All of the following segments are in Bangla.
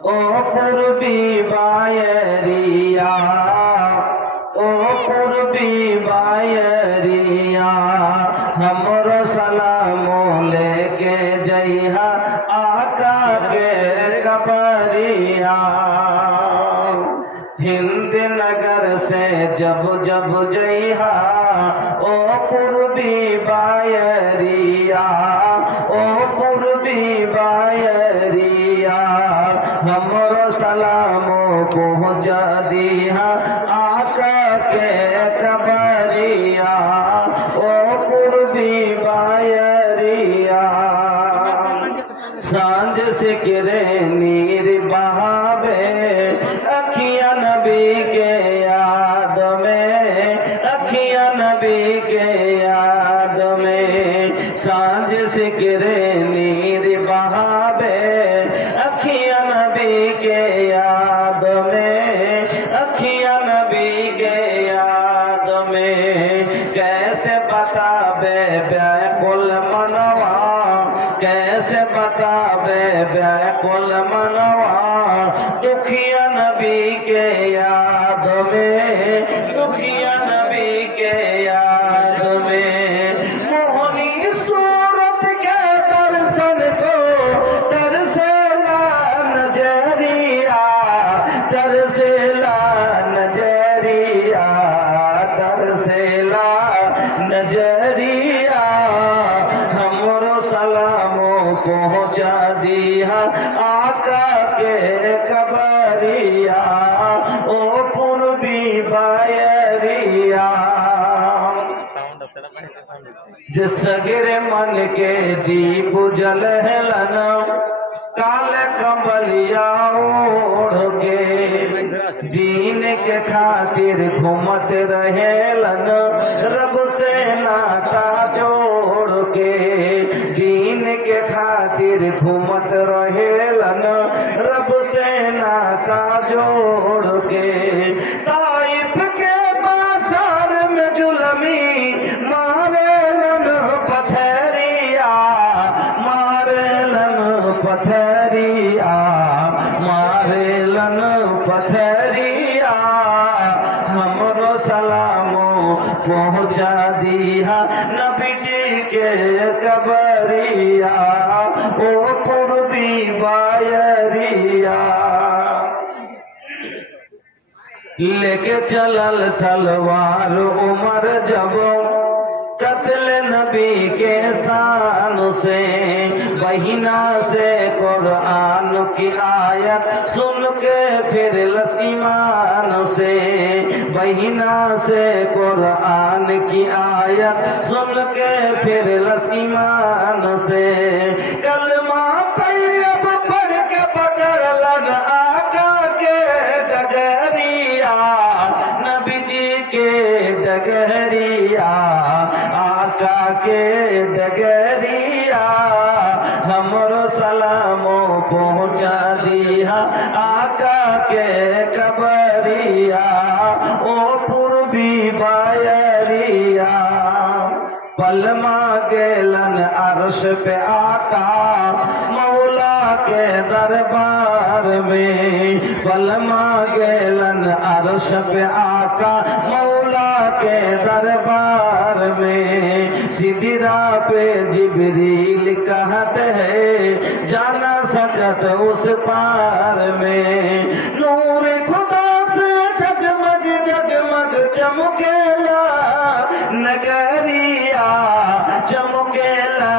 ओ पूर्वी बायरिया, ओ पूर्वी बायरिया, हमरो सलामो लेके जइहा आका के कबरिया। हिंद नगर से जब जब जइहा ओ पूर्वी बायरिया, ओ पूर्वी बायरिया, हमरो सलामो पहुँचा दिहा आका के कबरिया। ओ पूर्वी बायरिया, सांझ से गिरे नीर बहावे अखियां नबी के याद में, अखियां नबी के याद में, सांझ से गिरे नीर बहावे अखियां नबी के याद में, अखियां नबी के याद में। कैसे बतावे व्याकुल मनवा, कैसे बतावे व्याकुल मनवा, दुखिया नबी के याद में, दुखिया नबी के याद में। मोहनी सूरत के दर्शन को तरसेला नजरिया, तरसेला नजरिया, तरसेला नजरिया, हमरो सलामो पहुँचा दिया आका के कबरिया। ओ पूर्वी बायरिया, जिस सगरे मन के दीप जलहलन, काल कमलिया ओढ़ के, दीन के खातिर घूमत रहेलन, रब से नाता जोड़ के, दीन के खातिर घूमत रहेलन, रब से नाता जोड़ के। ताइफ के बाजार में जुलमी मारेलन पथरिया, मारेलन पथरिया, मारेलन पथरिया, हमरो सलामो पहुँचा दिया नबी जी के कबरिया। ओ पूर्वी बायरिया, लेके चलल तलवार उमर जब कत्ल नबी के शान से, बहिना से कुरान की आयत सुन के फिर ईमान से, बहिना से कुरान की आयत सुन के फिर ईमान से। कलमा तैयब पढ़ के पकड़लन आका के डगरिया, नबी जी के डगरिया, आका के डगरिया, हमरो सलामो पहुँचा दिया आका के कबरिया। ओ पूर्वी बायरिया, पलमा गेलन अर्श पे आका मौला के दरबार में, पलमा गेलन अर्श पे आका मौला के दरबार में। सिदरा पे जिब्रील कहते हैं जाना सकत उस पार में, नूर खुदा से जगमग जगमग चमकेला नगरिया, चमकेला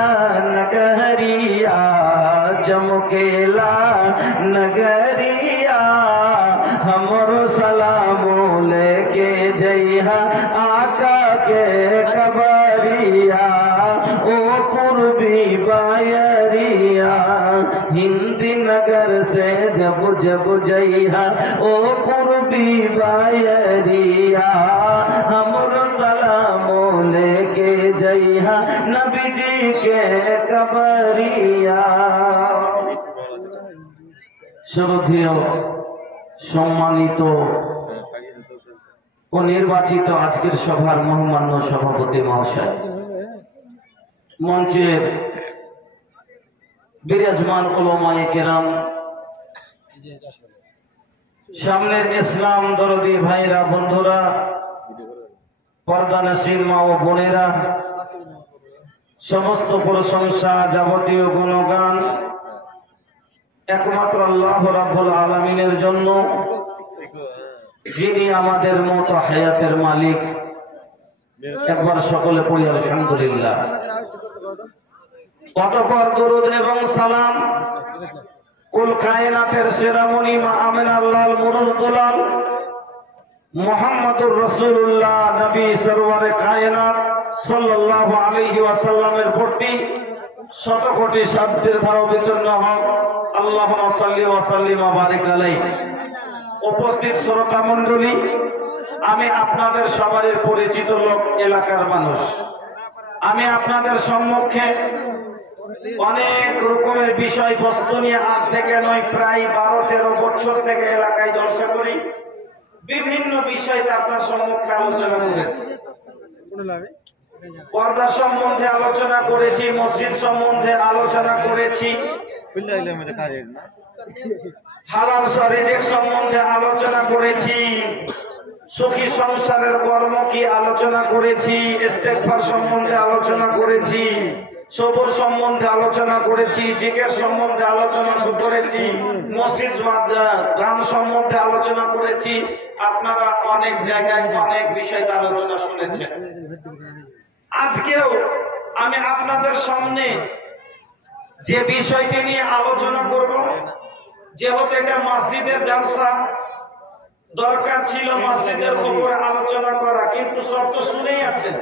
नगरिया, चमकेला नगरिया, हमरो सलामो लेके जइहा आका के कबरिया। ओ पूर्वी बायरिया, हिंदी नगर से जब जब जइहा ओ पूर्वी बायरिया, हमरो सलामो लेके जइहा नबी जी के कबरिया। শ্রদ্ধেয় সম্মানিত ও নির্বাচিত আজকের সভার মহামান্য সভাপতি মহাশয়, মঞ্চের বিরাজমান উলামায়ে কেরাম, সামনের ইসলাম দরদি ভাইরা, বন্ধুরা, পর্দানশীল মা ও বোনেরা, সমস্ত প্রশংসা, যাবতীয় গুণগান একমাত্র আল্লাহ রাব্বুল আলামিনের জন্য, যিনি আমাদের মতো হায়াতের মালিক। একবার সকলে পড়ি আলহামদুলিল্লাহ। অতঃপর দরুদ এবং সালাম কুল কায়নাতের সেরামণি মা আমিনার লাল মুরুল দুলাল মুহাম্মদুর রাসূলুল্লাহ নবী সরওয়ারে কায়নাত সাল্লাল্লাহু আলাইহি ওয়াসাল্লামের প্রতি শত কোটি শান্তির ধারা বিতরণ হোক। আল্লাহুম্মা সাল্লি ওয়া সাল্লিম ওয়া বারিক আলাইহি। উপস্থিত শ্রোতা মণ্ডলী, আমি আপনাদের সবারই পরিচিত লোক, এলাকার মানুষ। আমি আপনাদের সম্মুখে অনেক রকমের বিষয়বস্তু নিয়ে আজ থেকে নয়, প্রায় 12-13 বছর থেকে এলাকায় জলসা করি। বিভিন্ন বিষয়তে আপনার সম্মুখে আলোচনা করেছি। পর্দা সম্বন্ধে আলোচনা করেছি, মসজিদ সম্বন্ধে আলোচনা করেছি, হালাল রিজিক সম্বন্ধে আলোচনা করেছি, সুখী সংসারের কর্ম কি আলোচনা করেছি, ইস্তেগফার সম্বন্ধে আলোচনা করেছি, সবর সম্বন্ধে আলোচনা করেছি, জিকির সম্বন্ধে আলোচনা করেছি, মসজিদ গান সম্বন্ধে আলোচনা করেছি। আপনারা অনেক জায়গায় অনেক বিষয়তে আলোচনা শুনেছেন। আজকেও আমি আপনাদের সামনে যে বিষয়টি নিয়ে আলোচনা করব, যেহেতু এটা মসজিদের জালসা, দরকার ছিল মসজিদের উপরে আলোচনা করা, কিন্তু সব তো শুনেই আছেন।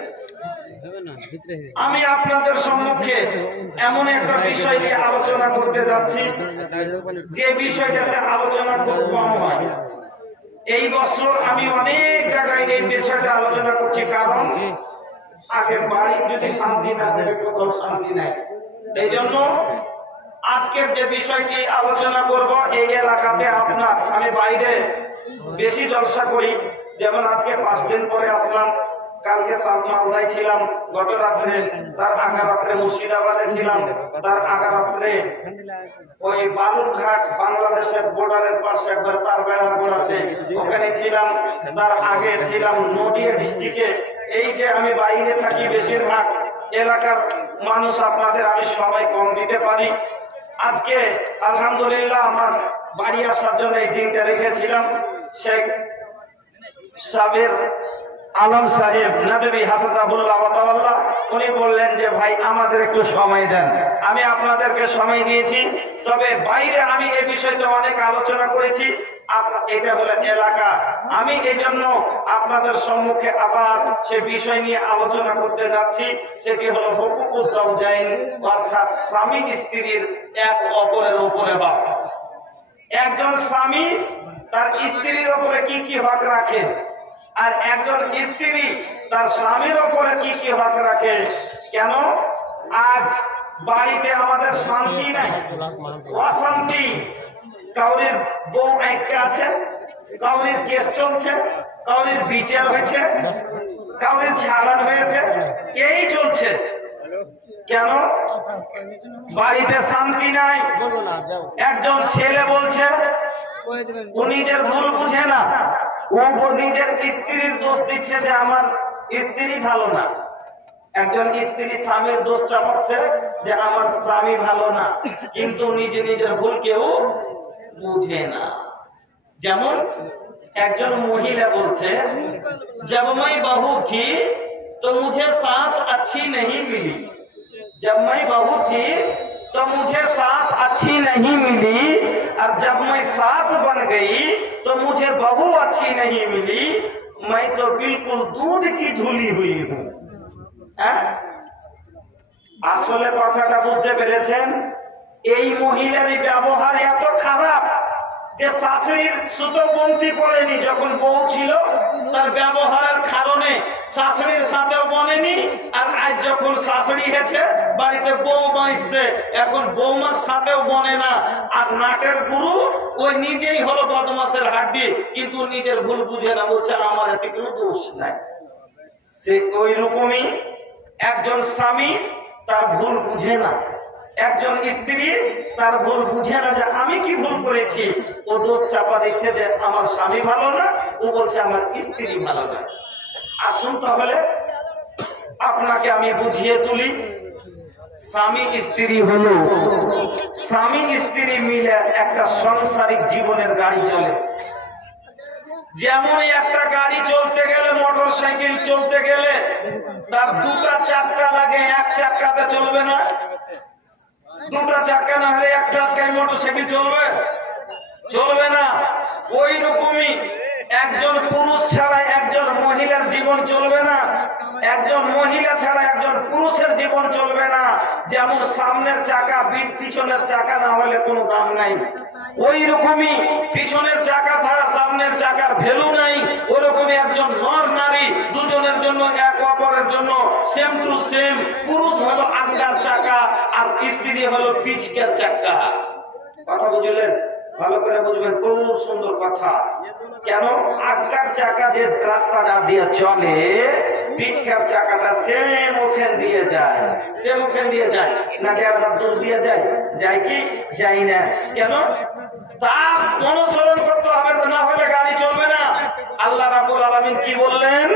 আমি আপনাদের সম্মুখে এমন একটা বিষয় নিয়ে আলোচনা করতে যাচ্ছি, যে বিষয়টাতে আলোচনা খুব কম হয়। এই বছর আমি অনেক জায়গায় এই বিষয়টা আলোচনা করছি, কারণ আগের বাড়ির যদি শান্তি না থাকে, কোথাও শান্তি নাই। এই জন্য আজকের যে বিষয়টি আলোচনা করব, এই এলাকাতে আপনার, আমি বাইরে বেশি জলসা করি, যেমন আজকে 5 দিন পরে আসলাম। কালকে মালদায় ছিলাম, গত রাত্রে, তার আগা রাত্রে মুর্শিদাবাদে ছিলাম, তার আগা রাত্রে ওই বালুরঘাট বাংলাদেশের বর্ডারের পাশে একবার তার বেড়ার গোড়াতে ওখানে ছিলাম, তার আগে ছিলাম নদিয়া ডিস্ট্রিক্টে। এই যে আমি বাইরে থাকি, বেশিরভাগ এলাকার মানুষ আপনাদের আমি সময় কম দিতে পারি। আজকে আলহামদুলিল্লাহ আমার বাড়ি আসার জন্য এই দিনটা রেখেছিলাম। শেখ সাবের আলম সাহেব নাদবী হাফিজাহুল্লাহ ওয়া তাআলা, উনি বললেন যে ভাই আমাদের একটু সময় দেন। আমি আপনাদেরকে সময় দিয়েছি, তবে বাইরে আমি এই বিষয়টা অনেক আলোচনা করেছি। এটা হলো এলাকা, আমি এই জন্য আপনাদের সম্মুখে আবার সে বিষয় নিয়ে আলোচনা করতে যাচ্ছি। সেটি হলো হুকুকুজ জাওজাইন, অর্থাৎ স্বামী স্ত্রীর এক অপরের উপরে হক। একজন স্বামী তার স্ত্রীর উপরে কি কি হক রাখে, আর একজন স্ত্রী তার স্বামীর উপরে কি কি হক রাখে। কেন আজ বাড়িতে আমাদের শান্তি নাই, অশান্তি? কাউরির বউ একটা আছে, কাউরির কেস চলছে, কাউরির বিচার হয়েছে, কাউরির ছাড়ান হয়েছে, এই চলছে। কেন বাড়িতে শান্তি নাই? একজন ছেলে বলছে ও নিজের ভুল বুঝে না, ও নিজের স্ত্রীর দোষ দিচ্ছে যে আমার স্ত্রী ভালো না। একজন স্ত্রী স্বামীর দোষ চাপাচ্ছে যে আমার স্বামী ভালো না, কিন্তু নিজে নিজের ভুল কেউ বুঝে না। যেমন একজন মহিলা বলছে, जब मैं बहू थी तो मुझे सास अच्छी नहीं मिली, जब मैं बहू थी तो मुझे सास अच्छी नहीं मिली, और जब मैं सास बन गई तो मुझे बहू अच्छी नहीं मिली, मैं तो बिल्कुल दूध की धुली हुई हूँ। আসলে কথাটা বুঝতে পেরেছেন? এই মহিলার ব্যবহার এত খারাপ যে শাশুড়ির সুতোবন্তি পড়েনি, যখন বউ ছিল তার ব্যবহারের কারণে শাশুড়ির সাথেও বনেনি, আর আজ যখন শাশুড়ি হয়েছে বাড়িতে বৌমা এসছে, এখন বৌমার সাথেও বনে না। আর নাটের গুরু ওই নিজেই হলো বদমাসের হাড্ডি, কিন্তু নিজের ভুল বুঝে না, বলছে আমার এতে কোনো দোষ নাই। সে ওই রকমই একজন স্বামী তার ভুল বুঝে না, একজন স্ত্রী তার ভুল বুঝে না যে আমি কি ভুল করেছি, ও দোষ চাপা দিচ্ছে যে আমার স্বামী ভালো না, ও বলছে আমার স্ত্রী ভালো না। আসুন তাহলে আপনাকে আমি বুঝিয়ে তুলি। স্বামী স্ত্রী হলো, স্বামী স্ত্রী মিলে একটা সাংসারিক জীবনের গাড়ি চলে। যেমন একটা গাড়ি চলতে গেলে, মোটর সাইকেল চলতে গেলে তার দুটা চাক্কা লাগে, এক চাক্কাতে চলবে না। দুটা চাক্কা না হলে এক চাক্কায় মোটর সাইকেল চলবে? চলবে না। ওই রকমই একজন পুরুষ ছাড়া একজন মহিলার জীবন চলবে না, একজন মহিলা ছাড়া একজন পুরুষের জীবন চলবে না। যেমন সামনের চাকা পিছনের চাকা না হলে কোনো দাম নাই, ওই রকমই পিছনের চাকা ছাড়া সামনের চাকার ভ্যালু নাই। ওরকমই একজন নর নারী দুজনের জন্য, এক অপরের জন্য সেম টু সেম। পুরুষ হলো আগার চাকা আর স্ত্রী হলো পিছকের চাকা। কথা বুঝলেন? ভালো করে বুঝবেন, খুব সুন্দর কথা। কেন? আগার চাকা যে রাস্তাটা দিয়ে চলে, পিছকের চাকাটা সেম ওখান দিয়ে যায়, সেম ওখান দিয়ে যায় না, 1.5 হাত দূর দিয়ে যায়, যায় কি? যায় না। কেন? তার অনুসরণ করতে হবে, না হলে গাড়ি চলবে না। আল্লাহ রাব্বুল আলামিন কি বললেন?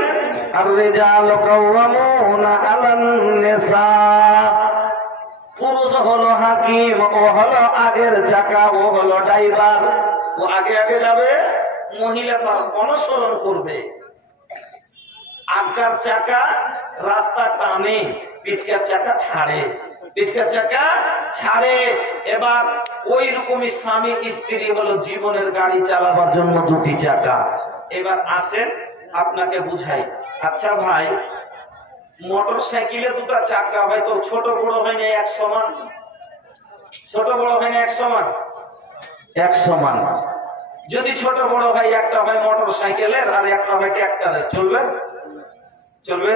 আর-রিজালু কাওয়ামুনা আলান নিসা। পুরুষ হলো হাকিম, ও হলো আগের চাকা, ও হলো ড্রাইভার। ও আগে আগে যাবে, মহিলা তার অনুসরণ করবে। আগের চাকা রাস্তা টানে, পিছকের চাকা ছাড়ে, পিছকের চাকা ছাড়ে। এবার ওই রকমই স্বামী স্ত্রী হলো জীবনের গাড়ি চালাবার জন্য দুটি চাকা। এবার আসেন আপনাকে বুঝাই। আচ্ছা ভাই, মোটর সাইকেলে দুটা চাকা হয়তো ছোট বড় হয় না এক সমান, ছোট বড় হয় না এক সমান, এক সমান। যদি ছোট বড় হয়, একটা হয় মোটর সাইকেলের আর একটা হয় ট্রাক্টরের, চলবে? চলবে?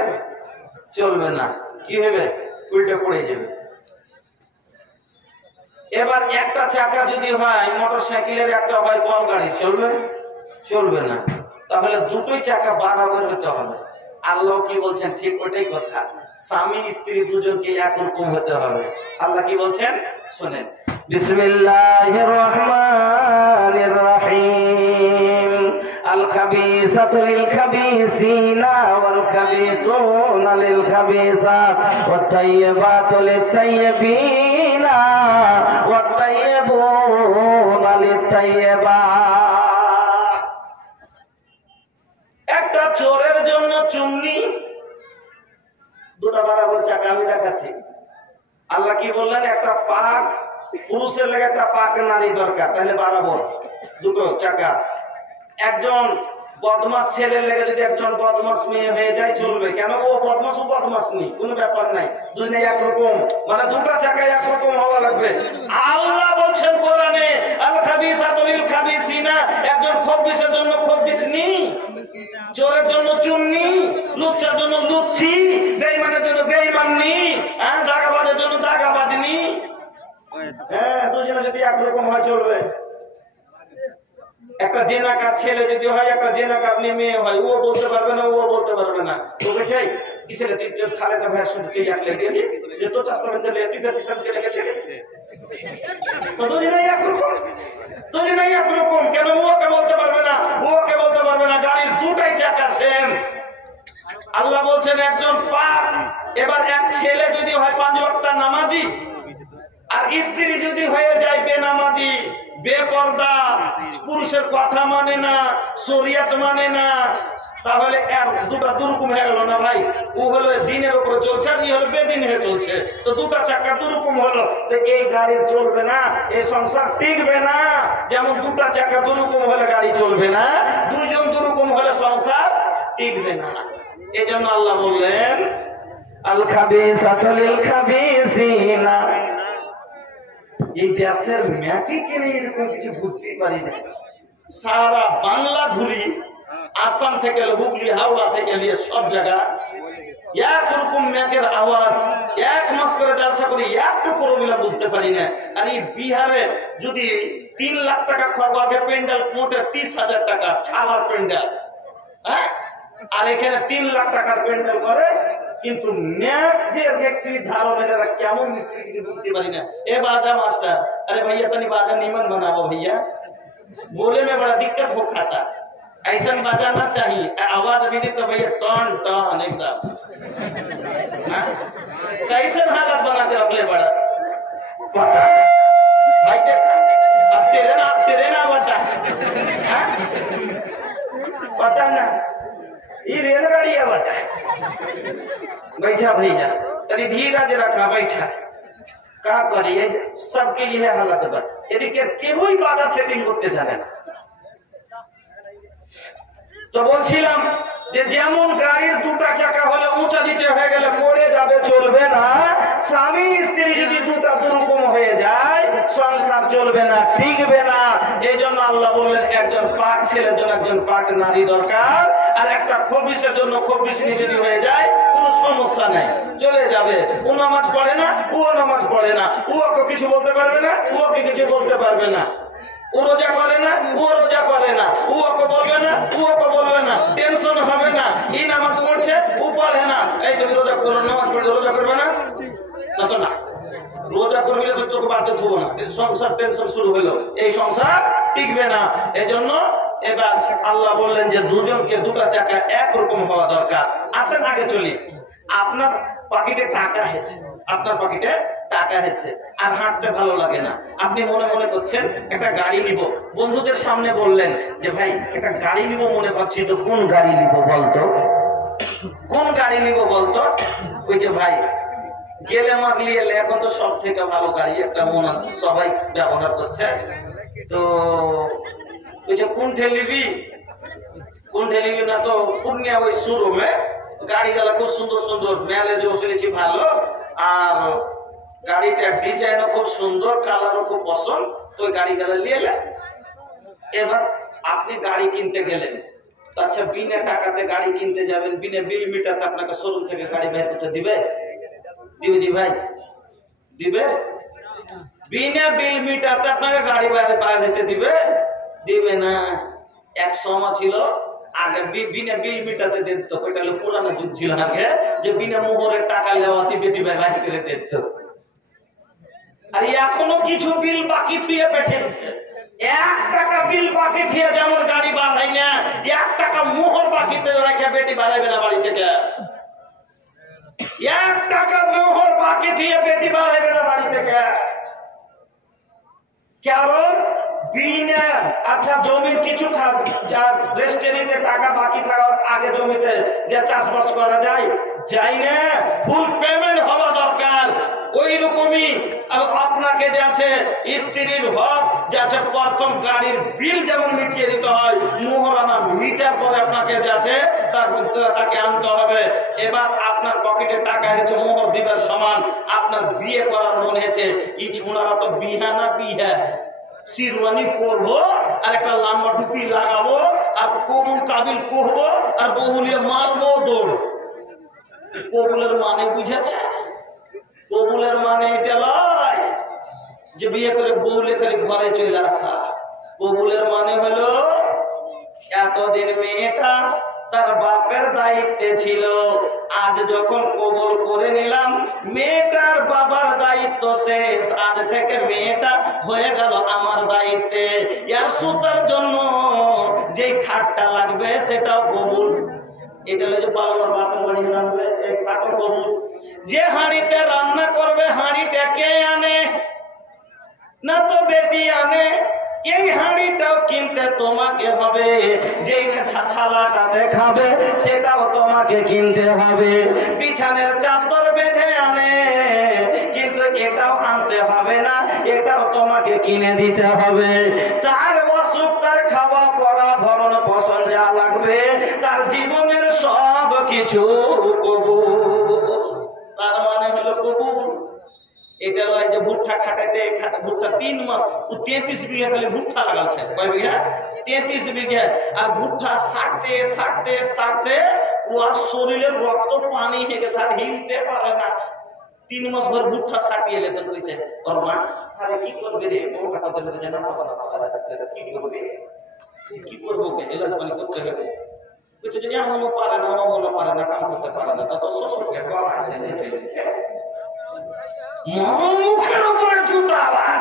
চলবে না। কি হবে? উল্টে পড়ে যাবে। এবার একটা চাকা যদি হয় মোটর সাইকেলের, একটা হয় বল গাড়ি, চলবে? চলবে না। তাহলে দুটোই চাকা বরাবর হতে হবে। আল্লাহ কি বলছেন? ঠিক ওটাই কথা, স্বামী স্ত্রী দুজনকে একরকম হতে হবে। আল্লাহ কি বলছেন শুনেন। বিসমিল্লাহির রহমানির রহিম। আল খাবিসাতু লিল খাবিসিনা ওয়াল খাবিসুনা লিল খাবিসাত ওয়াত তাইয়্যিবাতু লিত তাইয়্যিবিনা ওয়াত তাইয়্যিবুনা লিত তাইয়্যিবাত। একটা চোরের জন্য চুন্নি, দুটা বরাবর চাকা। আমি দেখাচ্ছি। আল্লাহ কি বললেন? একটা পাক পুরুষের লেগে একটা পাক নারী দরকার, তাহলে বরাবর দুটো চাকা। একজন বদমাস ছেলের লেগে যদি একজন বদমাস মেয়ে হয়ে যায়, চলবে? কেন? ও বদমাস, ও বদমাস নেই, কোনো ব্যাপার নাই, দুজনে একরকম, মানে দুটো চাকায় একরকম হওয়া লাগবে। আল্লাহ বলছেন কোরআনে, আল খাবিসাতু লিল খাবিসিনা, একজন খবিসের জন্য খবিসনি, চোরের জন্য চুন্নি, লুচ্চার জন্য লুচ্ছি, বেঈমানের জন্য বেঈমাননি, দাগাবাজের জন্য দাগাবাজনি। হ্যাঁ, দুজনে যদি একরকম হয় চলবে? একটা জেনাকার ছেলে যদি হয়, একটা জেনাকার মেয়ে হয়, ও বলতে পারবে না, ও বলতে পারবে না। তোকে চাই কি ছেলে, তুই খালেদা ভাইয়ের সঙ্গে তুই এক লেগে গেলি, যে তোর চাষটা তুই ফের সঙ্গে লেগেছে, তো দুজনেই একরকম, দুজনেই একরকম। কেন? ওকে বলতে পারবে না, ওকে বলতে পারবে না। গাড়ির দুটাই চাকা সেম। আল্লাহ বলছেন একজন পাক। এবার এক ছেলে যদি হয় 5 ওয়াক্ত নামাজি, আর স্ত্রী যদি হয়ে যায় বেনামাজি, বেপর্দা, পুরুষের কথা মানে না, শরিয়ত মানে না, তাহলে দুটা দুরকম হয়ে গেল না ভাই? ও হলো দিনের উপরে চলছে, আর ই হলো বেদিন হয়ে চলছে, তো দুটা চাকা দুরকম হলো। তো এই গাড়ি চলবে না, এই সংসার টিকবে না। যেমন দুটা চাকা দুরকম হলে গাড়ি চলবে না, দুজন দুরকম হলে সংসার টিকবে না। এই জন্য আল্লাহ বললেন আল খাবিসাতু লিল খাবিসিনা। এই দেশের ম্যাপে কিনে এরকম কিছু বুঝতে পারি না। সারা বাংলা ঘুরি, আসাম থেকে হুগলি, হাওড়া থেকে নিয়ে সব জায়গা একরকম ম্যাকের আওয়াজ। 1 মাস করে ব্যবসা করি, একটু প্রবলেম বুঝতে পারি না। আর এই বিহারে যদি 3 লাখ টাকা খরচ হবে, প্যান্ডেল মোটে 30,000 টাকা ছালার প্যান্ডেল, হ্যাঁ, আর এখানে 3 লাখ টাকার প্যান্ডেল করে কিন্তু ন্যাক যে ব্যক্তি ধারণের এরা কেমন মিস্ত্রি কিছু বুঝতে পারি না। এ বাजा मास्टर, अरे भैया तनी बाजा नीमन बनाओ भैया, बोले में बड़ा दिक्कत हो खाता, ऐसा बजाना चाहिए, आवाज भी नहीं तो भैया टन टन एकदम कैसे हालत बनाते अपने बड़ा पता भाई देखा अब तेरे ना बता पता ना ये रेलगाड़ी है बता बैठा भैया तरी धीरज रखा बैठा का करिए सबके लिए हालत बा यदि के कोई बाधा सेटिंग করতে জানে না। তো বলছিলাম যে যেমন গাড়ির দুটা চাকা হলে উঁচা নিচে হয়ে গেলে পড়ে যাবে চলবে না, স্বামী স্ত্রী যদি দুটা দুরকম হয়ে যায় সংসার চলবে না, টিকবে না। এই জন্য আল্লাহ বললেন একজন পাক ছেলের জন্য একজন পাক নারী দরকার, আর একটা খবিসের জন্য খবিসনি যদি হয়ে যায় কোনো সমস্যা নেই, চলে যাবে। ও নামাজ পড়ে না, ও নামাজ পড়ে না, ও ওকে কিছু বলতে পারবে না, ও ওকে কিছু বলতে পারবে না। ও রোজা করে না, ও রোজা করে না, ও ওকে বলবে না, ও ওকে বলবে না, টেনশন হবে না। এই নামাজ পড়ছে, ও পড়ে না, এই তুমি রোজা করো, নামাজ পড়ছে রোজা করবে না, না তো না রোজা করবে তো তোকে বাড়তে থবো না, সংসার টেনশন শুরু হলো, এই সংসার টিকবে না। এজন্য এবার আল্লাহ বললেন যে দুজনকে দুটা চাকা একরকম হওয়া দরকার। আসেন আগে চলি। আপনার পকেটে টাকা আছে, আপনার পকেটে টাকা আছে, আর হাঁটতে ভালো লাগে না, আপনি মনে মনে করছেন একটা গাড়ি নিব, বন্ধুদের সামনে বললেন যে ভাই একটা গাড়ি নিব মনে করছি, তো কোন গাড়ি নিব বলতো, কোন গাড়ি নিব বলতো। ওই যে ভাই গেলে মাগলিয়ে এখন তো সব থেকে ভালো গাড়ি একটা মনে সবাই ব্যবহার করছে, তো ওই যে কোন ঠেলিবি না, তো পূর্ণিয়া ওই শোরুমে গাড়ি গেলা খুব সুন্দর সুন্দর, ম্যালেজও শুনেছি ভালো, আর গাড়িটার ডিজাইনও খুব সুন্দর, কালারও খুব পছন্দ, তো ওই গাড়ি গেলা নিয়ে এলেন। এবার আপনি গাড়ি কিনতে গেলেন, তো আচ্ছা বিনা টাকাতে গাড়ি কিনতে যাবেন, বিনা বিল মিটারতে আপনাকে শোরুম থেকে গাড়ি বাইর করতে দিবে? দিবে জি ভাই, দিবে? বিনা বিল মিটারতে আপনাকে গাড়ি বাইরে যেতে দিবে? দিবে না। এক সময় ছিল আগে বিনা বিল মিটাতে দিত, ওইটা হলো পুরানো যুগ ছিল আগে, যে বিনা মোহরের টাকা লেওয়াতে বেটি ভাই বাইরে করে দিত। আর এখনো কিছু বিল বাকি থুয়ে পেঠেছে, 1 টাকা বিল বাকি থুয়ে যেমন গাড়ি বাড়াই না, 1 টাকা মোহর বাকিতে রেখে বেটি বাড়াইবে না বাড়ি থেকে, 1 টাকা মোহর বাকি থুয়ে বেটি বাড়াইবে না বাড়ি থেকে। কারণ বিনা আচ্ছা জমির কিছু রেস্টুরেন্টে টাকা বাকি থাকার আগে জমিতে যে চাষবাস করা যায় না, ফুল পেমেন্ট হওয়া দরকার। ওই রকমই আপনাকে যে আছে স্ত্রীর হক যে আছে, প্রথম গাড়ির বিল যেমন মিটিয়ে দিতে হয়, মোহরানা মিটার পরে আপনাকে যে আছে তাকে আনতে হবে। এবার আপনার পকেটে টাকা হয়েছে, মোহর দিবার সমান, আপনার বিয়ে করার মনে হয়েছে, ই ছোড়ারা তো বিহা না বিহা, শিরওয়ানি পরবো আর একটা লম্বা টুপি লাগাবো আর কবুল কাবিল করবো আর বহুলিয়ে মারবো দৌড়। কবুলের মানে বুঝেছে? কবুলের মানে এটা নয় যে বিয়ে করে বউলে খালি ঘরে চলে আসা। কবুলের মানে হলো এতদিন মেয়েটা তার বাপের দায়িত্বে ছিল, আজ যখন কবুল করে নিলাম মেয়েটার বাবার দায়িত্ব শেষ, আজ থেকে মেয়েটা হয়ে গেল আমার দায়িত্বে। এর সুতার জন্য যে খাটটা লাগবে সেটাও কবুল। এটা হলো যে পালনার বাপের বাড়ি রাখবে, এই খাটও কবুল। যে হাঁড়িতে রান্না করবে হাঁড়িটা কে আনে? না তো বেটি আনে। এই হাঁড়িটাও কিনতে তোমাকে হবে, যে থালাটা দেখাবে সেটাও তোমাকে কিনতে হবে। বিছানের চাদর বেঁধে আনে, কিন্তু এটাও আনতে হবে না, এটাও তোমাকে কিনে দিতে হবে। তার অসুখ, তার খাওয়া পড়া ভরণ পোষণ যা লাগবে, তার জীবনের সব কিছু কবুল। তার মানে হলো কবুল। এটা লয় যে ভুট্টা খাটাইতে ভুট্টা 3 মাস, ও 33 বিঘা খালি ভুট্টা লাগাচ্ছে। কয় বিঘা? 33 বিঘা। আর ভুট্টা সারতে সারতে সারতে ওর শরীরের রক্ত পানি হয়ে গেছে, আর হিলতে পারে না। 3 মাস ভর ভুট্টা সাটিয়ে লেতেন কইছে ওর মা, আরে কি করবে রে, বড় টাকা দিলে জানা না, কি করবে, কি করবো, এলাজ পানি করতে হবে। কিছু যদি এমনও পারে না, অমনও পারে না, কাম করতে পারে না, তত শ্বশুরকে গলাইছে মুখের উপরে জুতা আবার।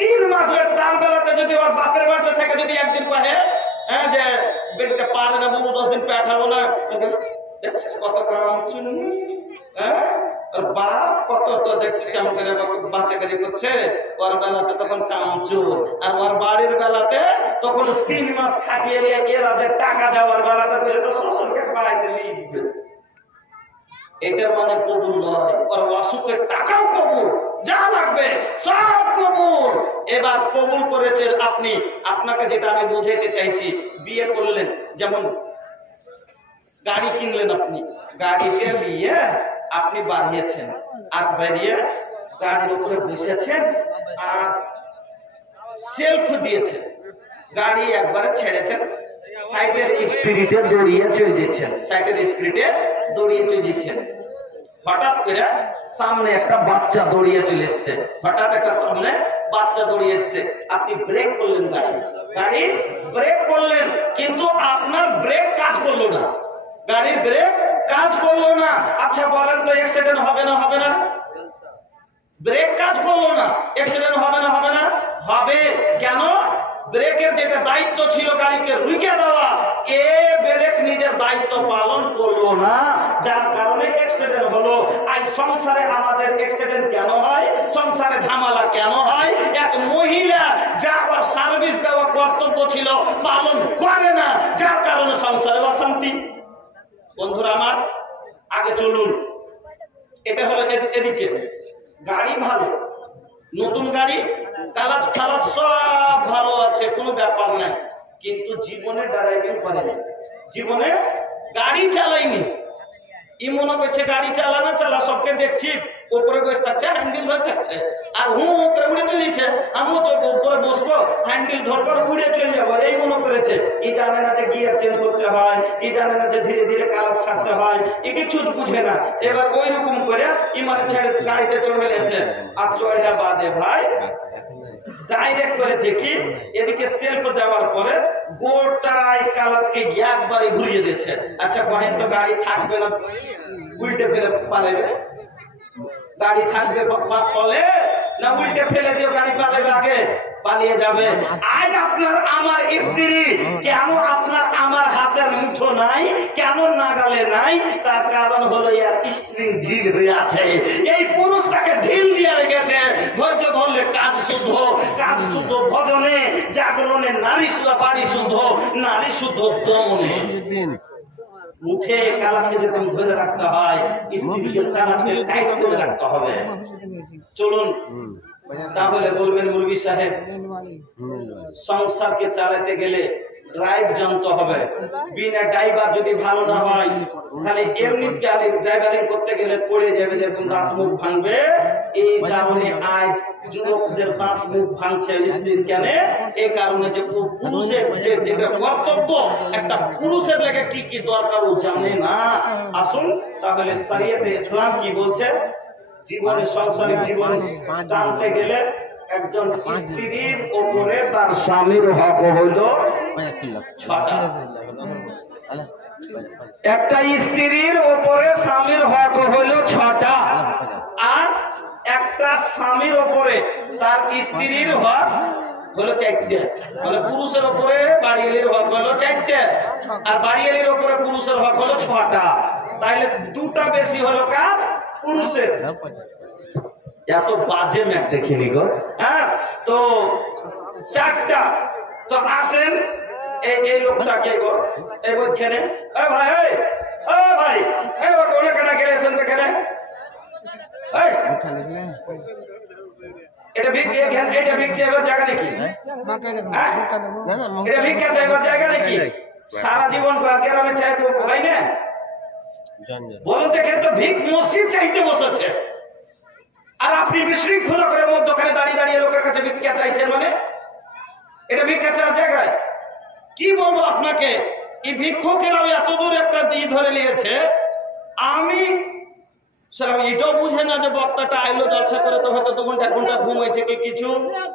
3 মাসের তার বেলাতে যদি ওর বাপের বাড়িতে থেকে যদি একদিন কহে যে বেটিকে পারে না বাবু 10 দিন পেটাবো না, দেখছিস কত কাম চুনি, ওর বাপ কত তো দেখছিস কেমন করে বাচ্চাকারি করছে, ওর বেলাতে তখন কাম চোর, আর ওর বাড়ির বেলাতে তখন 3 মাস খাটিয়ে নিয়ে এরা যে টাকা দেওয়ার বেলাতে তো শ্বশুরকে পাইছে লিখবে। এটার মানে কবুল নয়, ওর অসুখের টাকাও কবুল, যা লাগবে সব কবুল। এবার কবুল করেছেন আপনি, আপনাকে যেটা আমি বুঝাইতে চাইছি, বিয়ে করলেন, যেমন গাড়ি কিনলেন, আপনি গাড়িতে নিয়ে আপনি বাড়িয়েছেন, আর বেরিয়ে গাড়ির উপরে বসেছেন আর সেলফ দিয়েছেন, গাড়ি একবারে ছেড়েছেন, সাইকেল স্পিডে দৌড়িয়ে চলে যাচ্ছেন, সাইকেল স্পিডে দৌড়িয়ে চলে যাচ্ছেন। হঠাৎ করে সামনে একটা বাচ্চা দৌড়িয়ে চলে এসছে, হঠাৎ একটা সামনে বাচ্চা দৌড়িয়ে এসছে, আপনি ব্রেক করলেন, গাড়ি ব্রেক করলেন, কিন্তু আপনার ব্রেক কাজ করলো না, গাড়ির ব্রেক কাজ করলো না। আচ্ছা বলেন তো অ্যাক্সিডেন্ট হবে না? হবে না? ব্রেক কাজ করলো না, অ্যাক্সিডেন্ট হবে না? হবে না? হবে। কেন? ব্রেকের যেটা দায়িত্ব ছিল গাড়িকে রুকে দেওয়া, এ ব্রেক নিজের দায়িত্ব পালন করলো না, যার কারণে অ্যাক্সিডেন্ট হলো। আজ সংসারে আমাদের অ্যাক্সিডেন্ট কেন হয়, সংসারে ঝামেলা কেন হয়? এক মহিলা যা ওর সার্ভিস দেওয়া কর্তব্য ছিল পালন করে না, যার কারণে সংসারে অশান্তি। বন্ধুরা আমার, আগে চলুন, এটা হলো এদিকে গাড়ি ভালো, নতুন গাড়ি, কালাজ ফালাজ সব ভালো আছে, কোনো ব্যাপার নাই, কিন্তু জীবনে ড্রাইভিং করেনি, জীবনে গাড়ি চালাইনি। ই মনে করছে গাড়ি চালা সবকে দেখছি উপরে বসে থাকছে, হ্যান্ডেল ধরে থাকছে, আর উপরে উড়ে চলেছে, আমিও তো উপরে বসবো, হ্যান্ডেল ধরবো, উড়ে চলে যাবো, এই মনে করেছে। ই জানে না যে গিয়ার চেঞ্জ করতে হয়, ই জানে না যে ধীরে ধীরে কালার ছাড়তে হয়, ই কিছু বুঝে না। এবার ওই রকম করে ই মানে ছেড়ে গাড়িতে চড়ে ফেলেছে, আর চড়ে বাদে ভাই ডাইরেক্ট করেছে কি, এদিকে সেলফ দেওয়ার পরে গোটাই কালাজকে একবারে ঘুরিয়ে দিয়েছে। আচ্ছা কহেন তো গাড়ি থাকবে না, উল্টে ফেলে পালাবে? গাড়ি থাকবে তলে না উল্টে ফেলে দিও গাড়ি পালাবে? আগে পালিয়ে যাবে। আজ আপনার আমার স্ত্রী কেন আপনার আমার হাতের মুঠো নাই, কেন নাগালে নাই? তার কারণ হলো এর স্ত্রী ঢিল হয়ে আছে, এই পুরুষ তাকে ঢিল দিয়ে রেখেছে। ধৈর্য ধরলে কাজ শুদ্ধ, কাজ শুদ্ধ ভজনে, জাগরণে নারী শুদ্ধ, বাড়ি শুদ্ধ, নারী শুদ্ধ দমনে। উঠে কালাজকে যেরকম ধরে রাখতে হয়, স্ত্রীকে কালাজকে টাইট করে রাখতে হবে। চলুন, তাহলে বলবেন মুরগি সাহেব, সংসারকে চালাতে গেলে ড্রাইভ জানতে হবে, বিনা ড্রাইভার যদি ভালো না হয় তাহলে এমনি ড্রাইভারিং করতে গেলে পড়ে যাবে, যেরকম দাঁত মুখ ভাঙবে। এই কারণে আজ যুবকদের দাঁত মুখ ভাঙছে স্ত্রীর কেন? এই কারণে যে পুরুষের যে কর্তব্য, একটা পুরুষের লেগে কি কি দরকার ও জানে না। আসুন তাহলে শরীয়তে ইসলাম কি বলছে, জীবনে সংসারিক জীবন টানতে গেলে একজন স্ত্রীর উপরে তার স্বামীর হক হইল 6টা। একটা স্ত্রীর উপরে স্বামীর হক হইল 6টা, আর একটা স্বামীর উপরে তার স্ত্রীর হক হলো 4টে। মানে পুরুষের উপরে বাড়িয়ালির হক হলো 4টে, আর বাড়িয়ালির উপরে পুরুষের হক হলো 6টা। তাইলে 2টা বেশি হলো কার? পুরুষের। এত বাজে ম্যাচ দেখিনি গো। হ্যাঁ, তো 4টা। তো আসেন এই লোকটাকে গো, এই বইখানে, এ ভাই, এ ভাই, এ ওখানে কেন গেলেছেন তো কেন? এটা ভিক, এটা ভিক চাইবার জায়গা নাকি? এটা ভিক্ষা চাইবার জায়গা নাকি? সারা জীবন গ্রামে চাইতে হয় না? বলুন দেখেন তো, ভিক মসজিদ চাইতে বসেছে, আর আপনি বিশৃঙ্খলা করে মধ্যখানে দাঁড়িয়ে দাঁড়িয়ে লোকের কাছে ভিক্ষা চাইছেন, মানে এটা ভিক্ষা চাওয়ার জায়গায়? কি বলবো আপনাকে, এই ভিক্ষুকেরাও এত দূর একটা দিয়ে ধরে নিয়েছে, আমি এটাও বুঝে না যে বক্তাটা আইলো জলসা করে তো হয়তো 2 ঘন্টা 1 ঘন্টা ঘুমাইছে কি কিছু,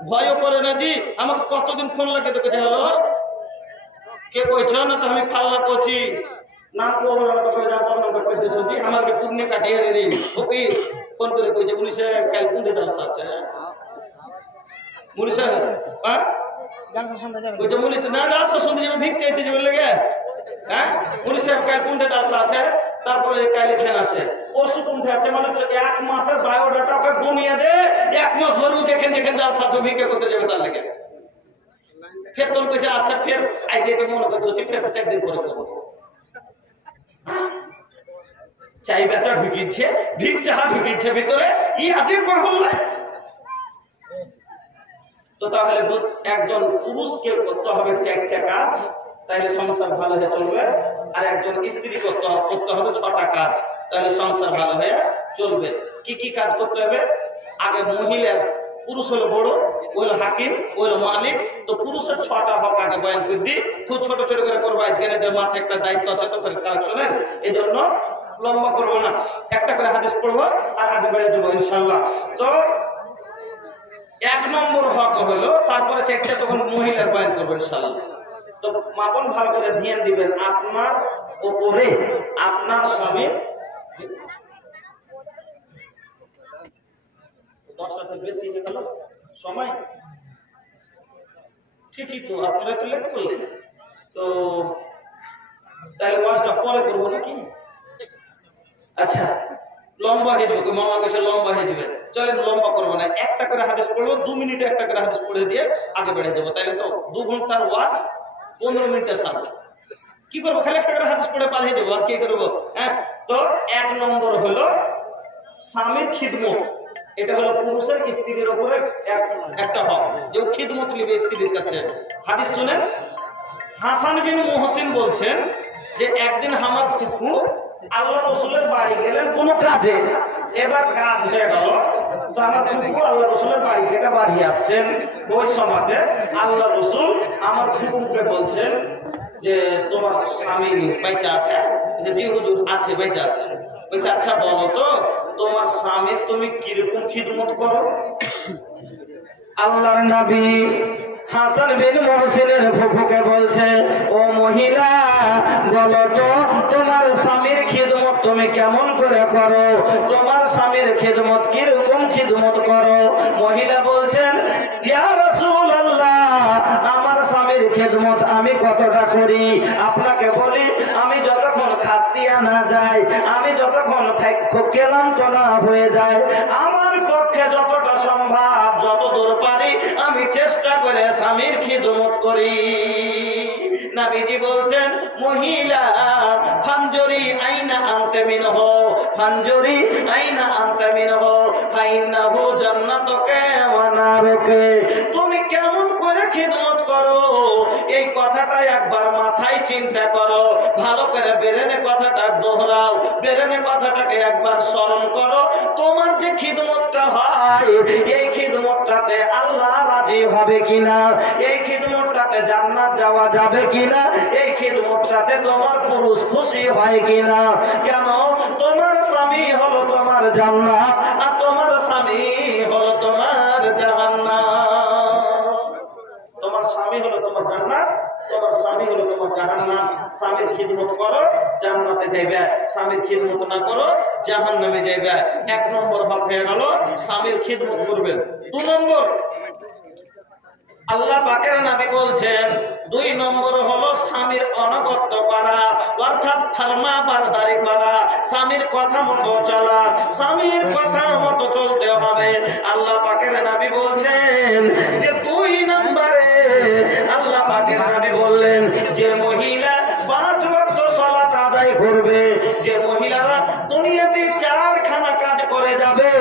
ভয়ও করে না জি। আমাকে কতদিন ফোন লাগে দেখেছে, হ্যালো কে কইছো না তো আমি ফাল্লা করছি না কোহরা তো কই যা বন্ধ করতে সজি আমাকে পুণ্য কাটিয়ে রে ওকে ফোন করে কইছে পুলিশে কাল কোন দাস আছে পুলিশে হ্যাঁ জালসা সন্ধ্যা যাবে কইছে পুলিশ না জালসা সন্ধ্যা যাবে ভিক চাইতে যাবে লাগে হ্যাঁ পুলিশে কাল কোন দাস আছে তারপরে কাল এখানে আছে পরশু কোন আছে মানে এক মাসের বায়োডাটা ওকে গুনিয়ে দে এক মাস ভরু যেখানে যেখানে জালসা আছে ভিক্ষা করতে যাবে তার লাগে ফের তোর কইছে আচ্ছা ফের আই যেতে মনে করতে হচ্ছে ফের 4 দিন পরে করব চাই বেচা ঢুকিছে ভিক চাহা ঢুকিছে ভিতরে ই আজিব মহল্লা তো তাহলে একজন পুরুষকে করতে হবে 4টা কাজ তাহলে সংসার ভালো হয়ে চলবে আর একজন স্ত্রী করতে হবে 6টা কাজ তাহলে সংসার ভালো হয়ে চলবে কি কি কাজ করতে হবে আগে মহিলা পুরুষ হলো বড় ওই হলো হাকিম ওই হলো মালিক তো পুরুষের 6টা হক আগে বয়ান করে দিই খুব ছোট ছোট করে করবো আজকে মাথায় একটা দায়িত্ব আছে তো কালেকশনের এই জন্য লম্বা করবো না একটা করে হাদিস পড়বো আর আগে বেড়ে দেবো ইনশাল্লাহ তো 1 নম্বর হক হলো তারপরে 4টা তখন মহিলার বয়ান করবো ইনশাল্লাহ তো মাপন ভালো করে ধ্যান দিবেন আপনার উপরে আপনার স্বামী 10টা বেশি হয়ে গেল সময় ঠিকই তো আপনারা তো লেট করলেন তো তাহলে ওয়াজটা পরে করবো নাকি আচ্ছা লম্বা হয়ে যাবে মামা কাছে লম্বা হয়ে যাবে চলেন লম্বা করবো না একটা করে হাদিস পড়বো 2 মিনিটে একটা করে হাদিস পড়ে দিয়ে আগে বেড়ে যাবো তাহলে তো 2 ঘন্টার ওয়াজ 15 মিনিটে সারবে কি করবো খালি একটা করে হাদিস পড়ে পালিয়ে যাবো আর কি করবো হ্যাঁ তো 1 নম্বর হলো স্বামীর খিদমত এটা হলো পুরুষের স্ত্রীর উপরে একটা হক যে খিদমত নেবে স্ত্রীর কাছে হাদিস শুনেন হাসান বিন মুহসিন বলছেন যে একদিন আমার ফুফু আল্লাহ রসুলের বাড়ি গেলেন কোনো কাজে এবার কাজ হয়ে গেল তো আমার ফুফু আল্লাহ রসুলের বাড়ি থেকে বাড়ি আসছেন ওই সময়তে আল্লাহ রসুল আমার ফুফুকে বলছেন যে তোমার স্বামী বেঁচে আছে যে জি হুজুর আছে বেঁচে আছে বলছে আচ্ছা বলো তো তোমার স্বামীর তুমি কিরকম খিদমত করো আল্লাহর নবী হাসান বিন মুহসিনের ফুফুকে বলছে ও মহিলা বলো তো তোমার স্বামীর খিদমত তুমি কেমন করে করো তোমার স্বামীর খিদমত কিরকম খিদমত করো মহিলা বলছেন ইয়া রাসূলুল্লাহ আমার স্বামীর খিদমত আমি কতটা করি আপনাকে বলি আমি যতক্ষণ খাস্তি আনা যায় আমি যতক্ষণ ক্লান্ত না হয়ে যায় আমার পক্ষে যতটা সম্ভব যতদূর পারি আমি চেষ্টা করে স্বামীর খিদমত করি নবীজি বলছেন মহিলা ফানজুরি আইনা আনতে মিনহু ফানজুরি আইনা আনতে মিনহু ফাইন্নাহু জান্নাতুকা ওয়া নারুকা তুমি কেমন করে খিদমত করো এই কথাটা একবার মাথায় চিন্তা করো ভালো করে বেরেনে কথাটা দোহরাও বেরেনে কথাটাকে একবার স্মরণ করো তোমার যে খিদমতটা হয় এই খিদমতটাতে আল্লাহ রাজি হবে কিনা এই খিদমতটাতে জান্নাত যাওয়া যাবে কিনা এই খিদমতটাতে তোমার পুরুষ খুশি হয় কিনা কেন তোমার স্বামী হলো তোমার জান্নাত আর তোমার স্বামী হলো তোমার জাহান্নাম তোমার স্বামী হলো তোমার জান্নাত তোমার স্বামী হলো তোমার জাহান্নাম স্বামীর খিদমত করো জান্নাতে যাইবে স্বামীর খিদমত না করো জাহান্নামে যাইবে 1 নম্বর হক হয়ে গেল স্বামীর খিদমত করবেন 2 নম্বর আল্লাহ পাকের নবী বলছেন 2 নম্বর হলো স্বামীর অনুগত্য করা অর্থাৎ ফরমাবরদারি করা স্বামীর কথা মতো চলা স্বামীর কথা মতো চলতে হবে আল্লাহ পাকের নবী বলছেন যে 2 নম্বরে আল্লাহ পাকের নবী বললেন যে মহিলা 5 ওয়াক্ত সালাত আদায় করবে যে মহিলারা দুনিয়াতে 4 খানা কাজ করে যাবে